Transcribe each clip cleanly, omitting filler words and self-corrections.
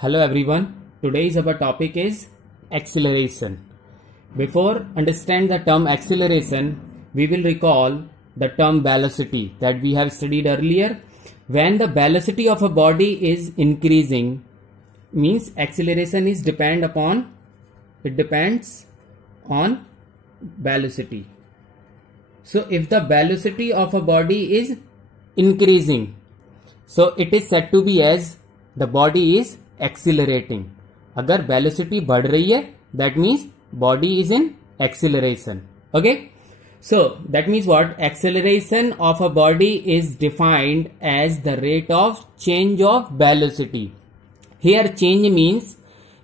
Hello everyone. Today's our topic is acceleration. Before understand the term acceleration, we will recall the term velocity that we have studied earlier. When the velocity of a body is increasing, means acceleration is depends on velocity. So if the velocity of a body is increasing, so it is said to be as the body is accelerating. अगर velocity बढ़ रही है, that means body is in acceleration. Okay, so that means what? Acceleration of a body is defined as the rate of change of velocity. Here change means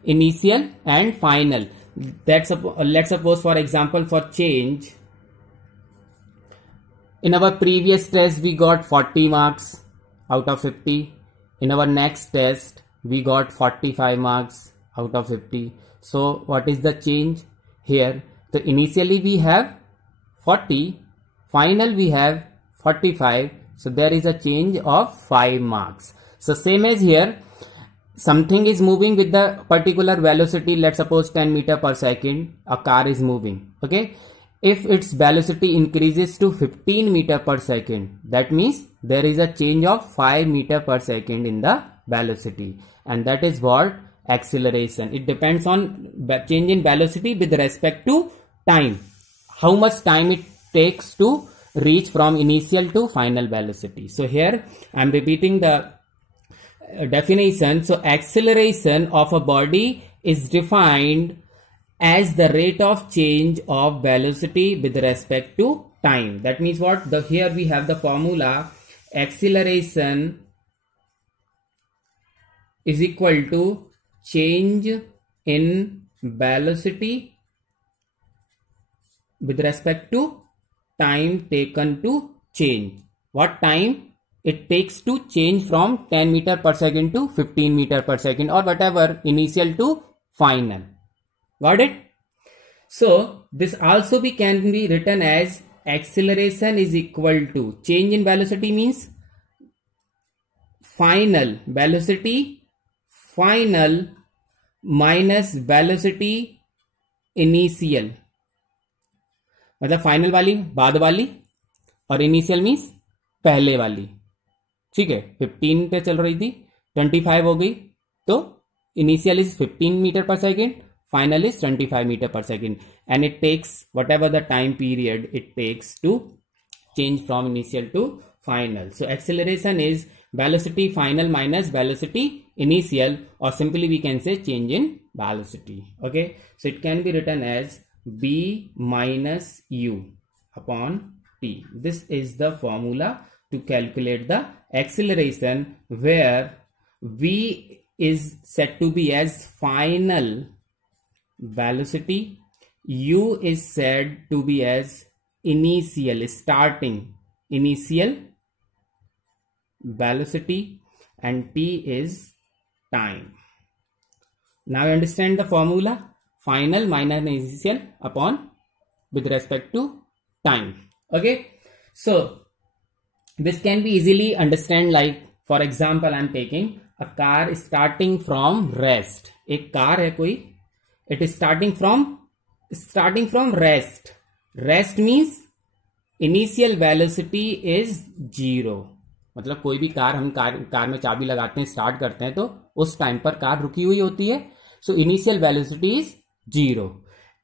initial and final. Let's suppose for example for change, in our previous test we got 40 marks out of 50. In our next test we got 45 marks out of 50. So what is the change here? So initially we have 40, final we have 45. So there is a change of 5 marks. So same as here, something is moving with the particular velocity. Let's suppose 10 meter per second a car is moving. Okay, if its velocity increases to 15 meter per second, that means there is a change of 5 meter per second in the velocity, and that is what acceleration. It depends on change in velocity with respect to time, how much time it takes to reach from initial to final velocity. So here I am repeating the definition. So acceleration of a body is defined as the rate of change of velocity with respect to time. That means what? Here we have the formula: acceleration is equal to change in velocity with respect to time taken to change. What time it takes to change from 10 meter per second to 15 meter per second, or whatever, initial to final. Got it? So this also can be written as acceleration is equal to change in velocity means final velocity, final minus velocity initial. मतलब final वाली बाद वाली और initial means पहले वाली. ठीक है, 15 पे चल रही थी, 25 हो गई, तो इनिशियल इज 15 मीटर पर second, final is 25 meter per second, and it takes whatever the time period it takes to change from initial to final. So acceleration is velocity final minus velocity initial, or simply we can say change in velocity. Okay, so it can be written as b minus u upon t. This is the formula to calculate the acceleration, where v is said to be as final velocity, u is said to be as initial velocity, and t is time. Now you understand the formula: final minus initial upon with respect to time. Okay, so this can be easily understand, like for example I am taking a car starting from rest. एक car है कोई, it is starting from rest. Rest means initial velocity is 0. मतलब कोई भी car, हम car में चाबी लगाते हैं, स्टार्ट करते हैं, तो उस टाइम पर कार रुकी हुई होती है. So initial velocity is 0.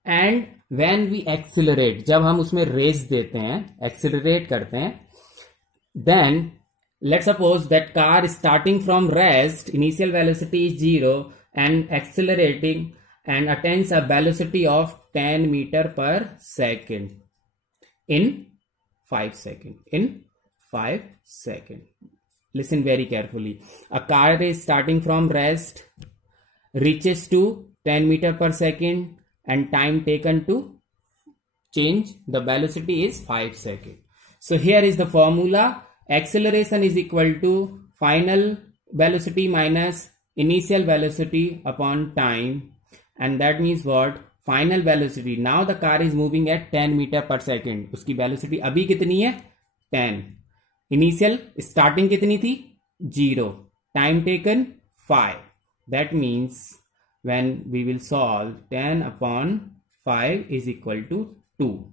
And when we accelerate, जब हम उसमें रेस देते हैं, एक्सिलरेट करते हैं, then let's suppose that car starting from rest, initial velocity is 0 and accelerating and attains a velocity of 10 meter per second in 5 seconds. Listen very carefully. A car is starting from rest, reaches to 10 meter per second, and time taken to change the velocity is 5 seconds. So here is the formula: acceleration is equal to final velocity minus initial velocity upon time, and that means what? Final velocity. Now the car is moving at 10 meter per second. उसकी velocity अभी कितनी है? 10. Initial starting कितनी थी? 0. Time taken 5. That means when we will solve 10 upon 5 is equal to 2.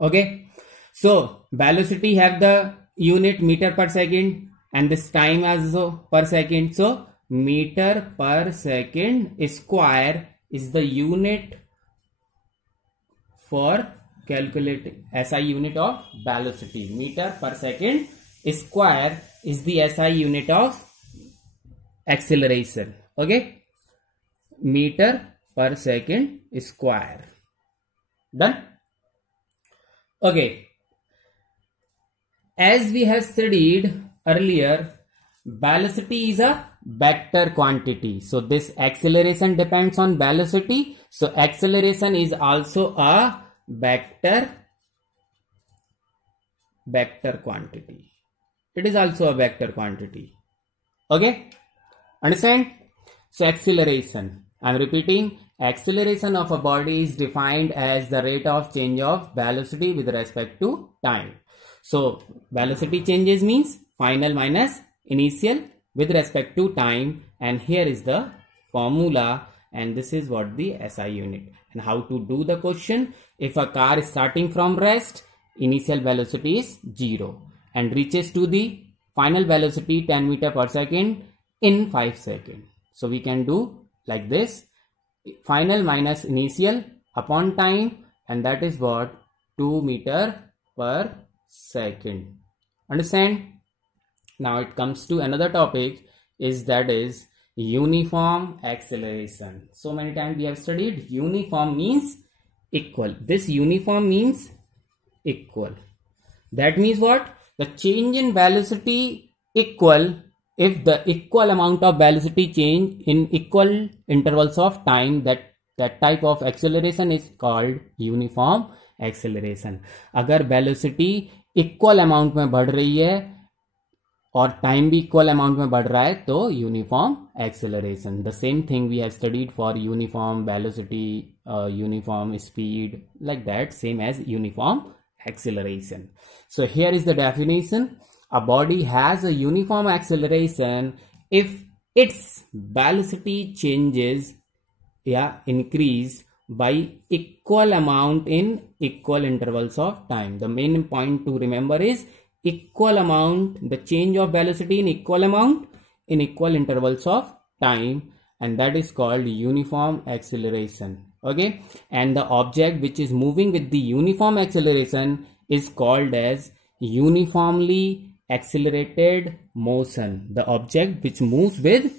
Okay. So velocity have the unit meter per second and this time also per second. So meter per second square is the unit for calculating SI unit of velocity. Meter per second square is the SI unit of acceleration. Okay. Meter per second square. Done. Okay. As we have studied earlier, velocity is a vector quantity. So this acceleration depends on velocity. So acceleration is also a vector quantity. It is also a vector quantity. Okay. Understand? So acceleration. I am repeating. Acceleration of a body is defined as the rate of change of velocity with respect to time. So velocity changes means final minus initial with respect to time, and here is the formula, and this is what the SI unit. And how to do the question: if a car is starting from rest, initial velocity is 0 and reaches to the final velocity 10 meter per second in 5 seconds. So we can do like this: final minus initial upon time, and that is what 2 meter per second. Understand? Now it comes to another topic, is uniform acceleration. So many times we have studied uniform means equal. This uniform means equal. That means what? The change in velocity equal if the equal amount of velocity change in equal intervals of time. That type of acceleration is called uniform acceleration. अगर velocity equal amount में बढ़ रही है और time भी equal amount में बढ़ रहा है तो uniform acceleration. The same thing we have studied for uniform velocity, uniform speed, like that, same as uniform acceleration. So here is the definition: a body has a uniform acceleration if its velocity changes increase by equal amount in equal intervals of time. The main point to remember is equal amount, the change of velocity in equal amount in equal intervals of time, and that is called uniform acceleration. Okay, and the object which is moving with the uniform acceleration is called as uniformly accelerated motion. The object which moves with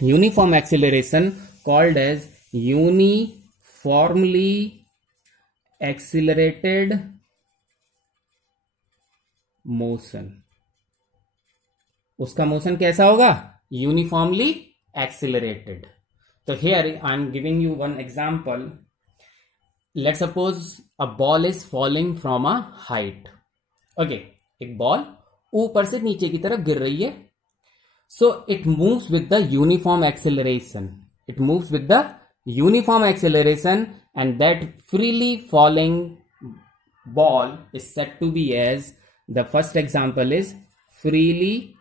uniform acceleration called as uniformly accelerated motion. उसका motion कैसा होगा? Uniformly accelerated. So here I am giving you one example. Let's suppose a ball is falling from a height. Okay, एक ball ऊपर से नीचे की तरफ गिर रही है. So it moves with the uniform acceleration. It moves with the uniform acceleration, and that freely falling ball is said to be as, the first example is freely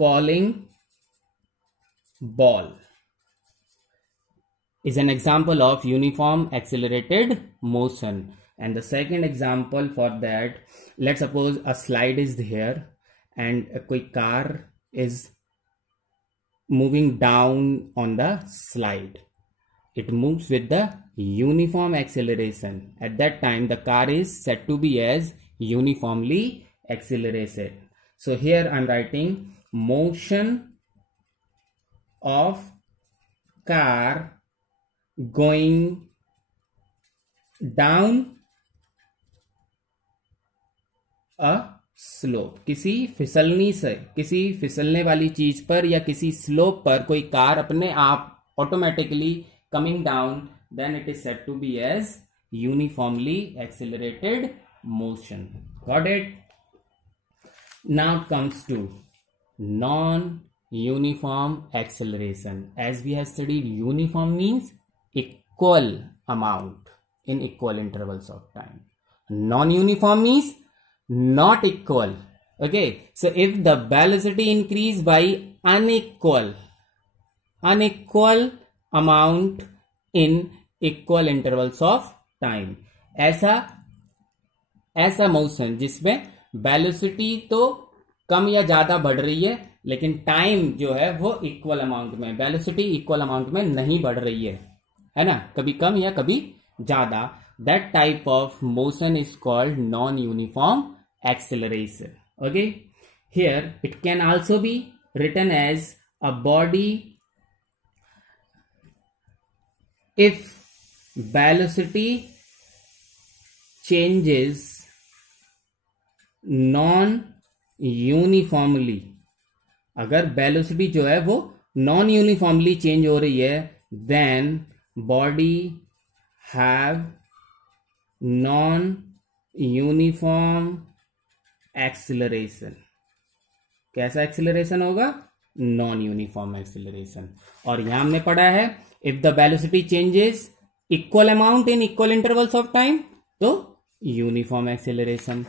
falling ball is an example of uniform accelerated motion. And the second example for that, let's suppose a slide is here and a quick car is moving down on the slide. It moves with the uniform acceleration. At that time the car is said to be as uniformly accelerated. So here I am writing motion of car going down a slope. किसी फिसलने वाली चीज पर या किसी slope पर कोई car अपने आप automatically coming down, then it is said to be as uniformly accelerated motion. Got it? Now comes to non uniform acceleration. As we have studied, uniform means equal amount in equal intervals of time. Non-uniform means not equal Okay, so if the velocity increase by unequal amount in equal intervals of time, ऐसा motion जिसमें velocity तो कम या ज्यादा बढ़ रही है लेकिन time जो है वो इक्वल अमाउंट में, वेलोसिटी इक्वल अमाउंट में नहीं बढ़ रही है ना, कभी कम या कभी ज्यादा, that type of motion is called non uniform acceleration. Okay, here it can also be written as a body if velocity changes non uniformly, अगर वेलोसिटी जो है वो नॉन यूनिफॉर्मली चेंज हो रही है, then body have non uniform acceleration. कैसा acceleration होगा? Non uniform acceleration. और यहां हमने पढ़ा है if the velocity changes equal amount in equal intervals of time, तो uniform acceleration.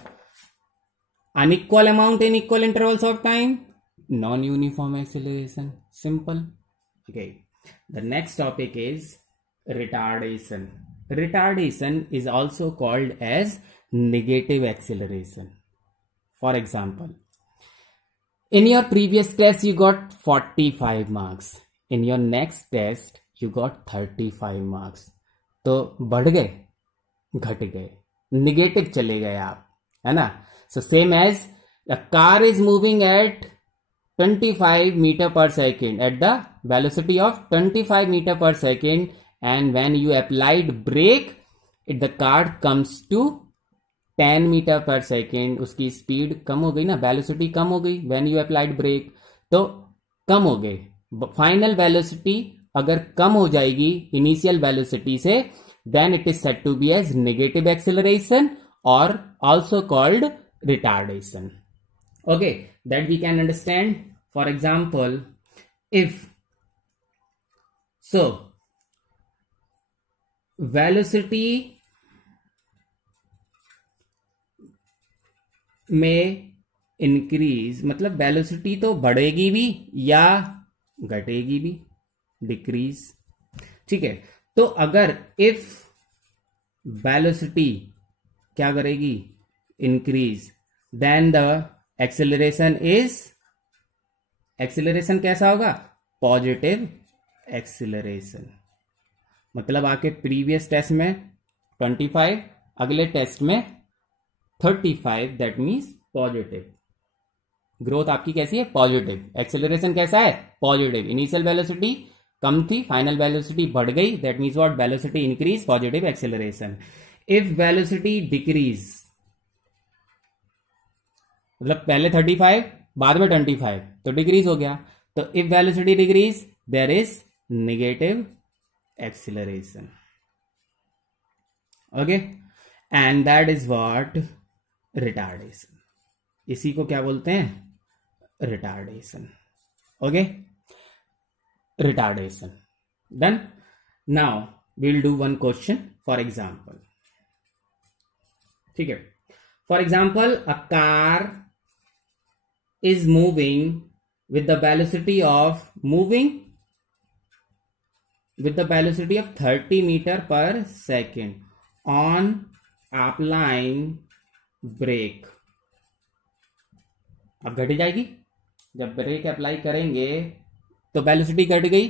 Unequal amount in equal intervals of time, non-uniform acceleration. Simple. Okay. The next topic is retardation. Retardation is also called as negative acceleration. For example, in your previous test you got 45 marks. In your next test you got 35 marks. तो बढ़ गए, घट गए, negative चले गए आप, है ना. So same as a car is moving at 25 meter per second at the velocity of 25 meter per second, and when you applied brake the car comes to 10 meter per second. उसकी speed कम हो गई ना, velocity कम हो गई when you applied brake, तो कम हो गई. Final velocity अगर कम हो जाएगी इनिशियल वेलोसिटी से, then it is said to be as negative acceleration और also called retardation. Okay, that we can understand. For example, if so velocity में इंक्रीज, मतलब वेलोसिटी तो बढ़ेगी भी या घटेगी भी, डिक्रीज. ठीक है, तो अगर इफ वेलोसिटी क्या करेगी? इंक्रीज, देन द एक्सेलरेशन कैसा होगा? Positive acceleration. मतलब आपके प्रीवियस टेस्ट में 25, अगले टेस्ट में 35, दैट मीन्स पॉजिटिव. ग्रोथ आपकी कैसी है? पॉजिटिव. एक्सेलरेशन कैसा है? पॉजिटिव. इनिशियल वेलोसिटी कम थी, फाइनल वेलोसिटी बढ़ गई, that means what? Velocity increase, positive acceleration. If velocity decrease, मतलब पहले 35 बाद में 25 तो डिक्रीज हो गया, तो if velocity decrease there is negative acceleration. Okay, and that is what? Retardation. इसी को क्या बोलते हैं? Retardation. Okay, retardation. Then now we will do one question for example. ठीक है, for example, a car is moving with the velocity of 30 meter per second on applying brake. अब घट जाएगी, जब ब्रेक अप्लाई करेंगे तो वेलोसिटी घट गई.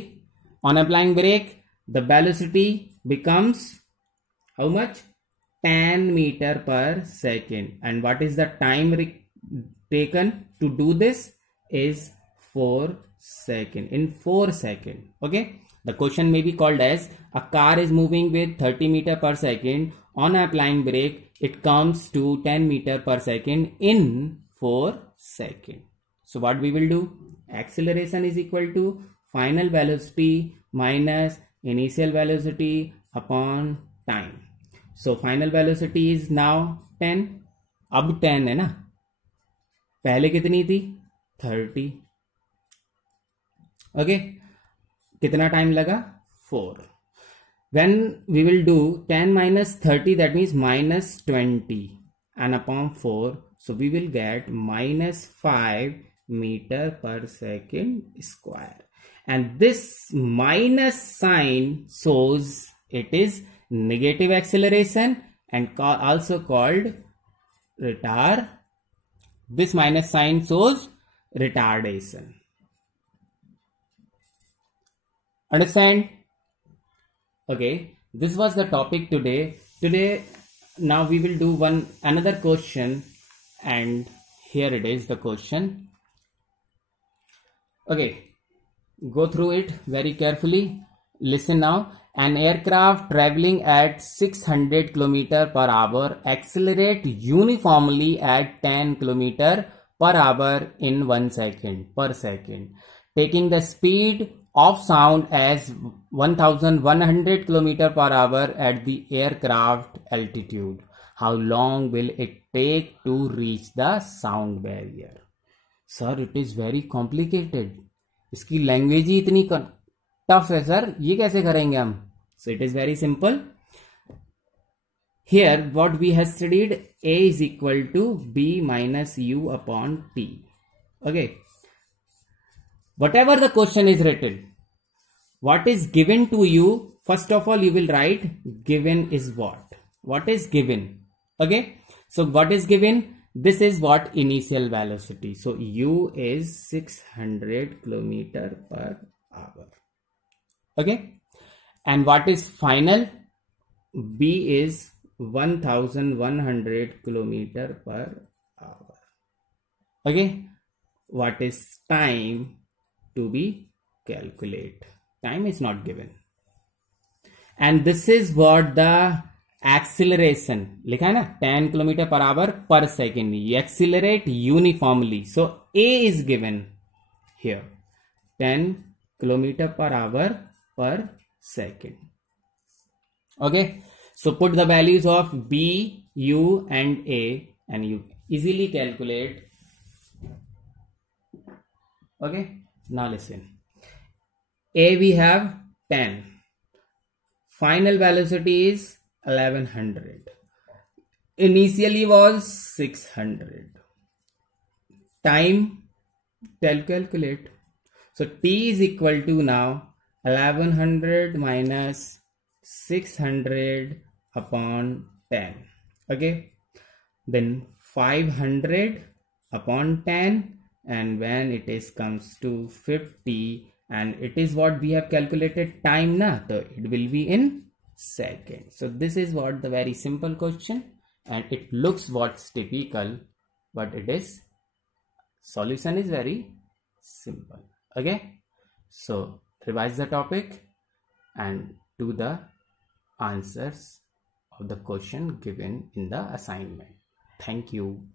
On applying brake the velocity becomes how much? 10 meter per second. And what is the time taken to do this? Is 4 seconds. In 4 seconds. Okay, the question may be called as a car is moving with 30 meter per second. On applying brake it comes to 10 meter per second in 4 seconds. So what we will do? Acceleration is equal to final velocity minus initial velocity upon time. So final velocity is now 10. अब 10 है ना, पहले कितनी थी? 30. Okay, कितना time लगा? 4. When we will do 10 minus 30, that means minus 20, and upon 4, So we will get minus 5 meter per second square. And this minus sign shows it is negative acceleration and also called retard. This minus sign shows retardation. Understand? Okay, this was the topic today. Now we will do another question, and here it is, the question. Okay, go through it very carefully. Listen now. An aircraft traveling at 600 km per hour accelerate uniformly at 10 km per hour in 1 second per second, taking the speed of sound as 1100 km per hour at the aircraft altitude. How long will it take to reach the sound barrier? Sir, it is very complicated. इसकी language ही इतनी tough है sir, ये कैसे करेंगे हम? So it is very simple. Here what we have studied, A is equal to B minus U upon T. Okay. Whatever the question is written, what is given to you, first of all you will write given is what? What is given? Okay. So what is given? This is what initial velocity. So U is 600 km per hour. Okay. And what is final? B is 1100 km per hour. Okay. What is time to be calculated? Time is not given. And this is what the acceleration लिखा है ना, 10 km per hour per second. Accelerate uniformly. So A is given here, 10 km per hour per second. Okay. So put the values of B, U and A and you easily calculate. Okay. Now listen. A we have 10. Final velocity is 1100. Initially was 600. Time, calculate. So T is equal to now 1100 minus 600 upon 10. Okay. Then 500 upon 10, and when it is comes to 50, and it is what we have calculated time na, so it will be in second. So this is what the very simple question, and it looks what's typical, but it is solution is very simple. Okay. So revise the topic and do the answers of the question given in the assignment. Thank you.